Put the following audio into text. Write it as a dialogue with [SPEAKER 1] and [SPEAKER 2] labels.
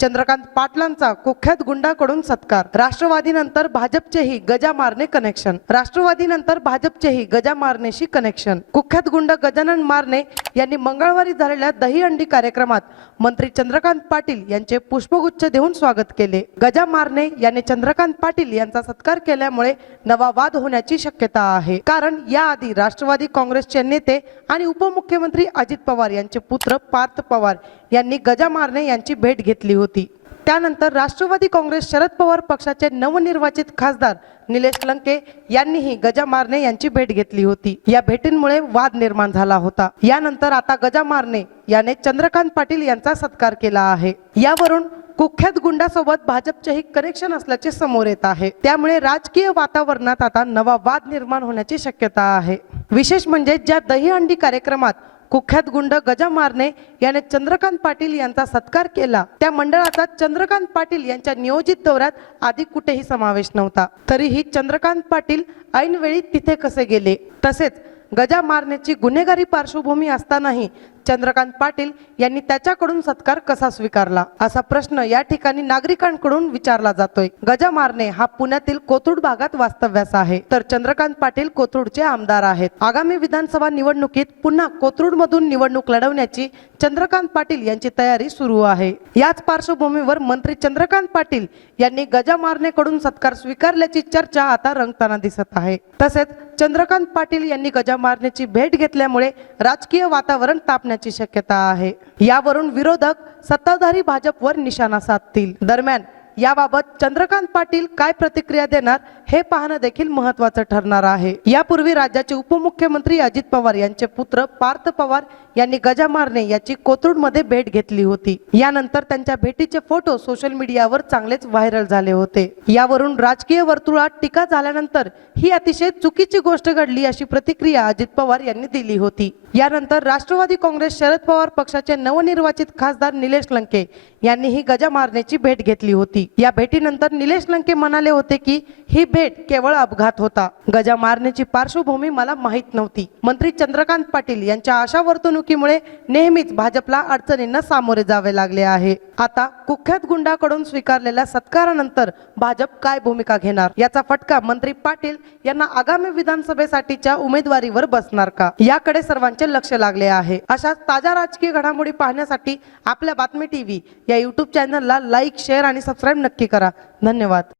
[SPEAKER 1] चंद्रकांत पाटलांचा कुख्यात गुंडाकडून सत्कार. राष्ट्रवादीनंतर भाजपचेही गजा मारणे कनेक्शन राष्ट्रवादीनंतर भाजपचेही गजा मारणेशी कनेक्शन कुख्यात गुंड गजानन मारणे यांनी मंगळवारी झालेल्या दहीहंडी कार्यक्रमात मंत्री चंद्रकांत पाटील यांचे पुष्पगुच्छ देऊन स्वागत केले. गजा मारणे यांनी चंद्रकांत पाटील यांचा सत्कार केल्यामुळे नवा वाद होण्याची शक्यता आहे. कारण याआधी राष्ट्रवादी काँग्रेसचे नेते आणि उपमुख्यमंत्री अजित पवार यांचे पुत्र पार्थ पवार यांनी गजा मारणे यांची भेट घेतली होती. त्यानंतर राष्ट्रवादी काँग्रेस शरद पवार पक्षाचे नवनिर्वाचित खासदार निलेश लंके यांनीही गजा मारणे यांची भेट घेतली होती. या भेटींमुळे वाद निर्माण झाला होता. यानंतर आता गजा मारणे याने चंद्रकांत पाटील यांचा सत्कार केला आहे. यावरून कुख्यात गुंडासोबत भाजपचेही कनेक्शन असल्याचे समोर येत आहे. त्यामुळे राजकीय वातावरणात आता नवा वाद निर्माण होण्याची शक्यता आहे. विशेष म्हणजे ज्या दहीहंडी कार्यक्रमात कुख्यात गुंड गजा मारणे याने चंद्रकांत पाटील यांचा सत्कार केला. त्या मंडळाचा चंद्रकांत पाटील यांच्या नियोजित दौऱ्यात आधी कुठेही समावेश नव्हता. तरीही चंद्रकांत पाटील ऐनवेळी तिथे कसे गेले? तसेच गजा मारण्याची गुन्हेगारी पार्श्वभूमी असतानाही चंद्रकांत पाटील यांनी त्याच्याकडून सत्कार कसा स्वीकारला असा प्रश्न या ठिकाणी नागरिकांकडून विचारला जातोय. गजा मारणे हा पुण्यातील कोथरूड भागात वास्तव्यास आहे. तर चंद्रकांत पाटील कोथरूडचे आमदार आहेत. आगामी विधानसभा निवडणुकीत पुन्हा कोथरूड मधून निवडणूक लढवण्याची चंद्रकांत पाटील यांची तयारी सुरू आहे. याच पार्श्वभूमीवर मंत्री चंद्रकांत पाटील यांनी गजा मारणेकडून सत्कार स्वीकारल्याची चर्चा आता रंगताना दिसत आहे. तसेच चंद्रकांत पाटील यांनी गजा मारण्याची भेट घेतल्यामुळे राजकीय वातावरण तापण्याची शक्यता आहे. यावरून विरोधक सत्ताधारी भाजपवर निशाणा साधतील. दरम्यान याबाबत चंद्रकांत पाटील काय प्रतिक्रिया देणार हे पाहणं देखील महत्वाचं ठरणार आहे. यापूर्वी राज्याचे उपमुख्यमंत्री अजित पवार यांचे पुत्र पार्थ पवार यांनी गजा मारणे याची कोथरूडमध्ये भेट घेतली होती. यानंतर त्यांच्या भेटीचे फोटो सोशल मीडियावर चांगलेच व्हायरल झाले होते. यावरून राजकीय वर्तुळात टीका झाल्यानंतर ही अतिशय चुकीची गोष्ट घडली अशी प्रतिक्रिया अजित पवार यांनी दिली होती. यानंतर राष्ट्रवादी काँग्रेस शरद पवार पक्षाचे नवनिर्वाचित खासदार निलेश लंके यांनीही गजा मारण्याची भेट घेतली होती. होती या भेटीनंतर निलेश लंके म्हणाले होते की ही भेट केवळ अपघात होता. गजा मारण्याची पार्श्वभूमी मला माहीत नव्हती. मंत्री चंद्रकांत पाटील यांच्या अशा वर्तणुकीमुळे नेहमीच भाजपला अडचणींना सामोरे जावे लागले आहे. आता कुख्यात गुंडाकडून स्वीकारलेल्या सत्कारानंतर भाजप काय भूमिका घेणार? याचा फटका मंत्री पाटील यांना आगामी विधानसभेसाठीच्या उमेदवारीवर बसणार का? याकडे सर्वांचे लक्ष लागले आहे. अशा ताज्या राजकीय घडामोडी पाहण्यासाठी आपल्या बातमी टीव्ही या युट्यूब चॅनलला लाईक शेअर आणि सबस्क्राईब नक्की करा. धन्यवाद.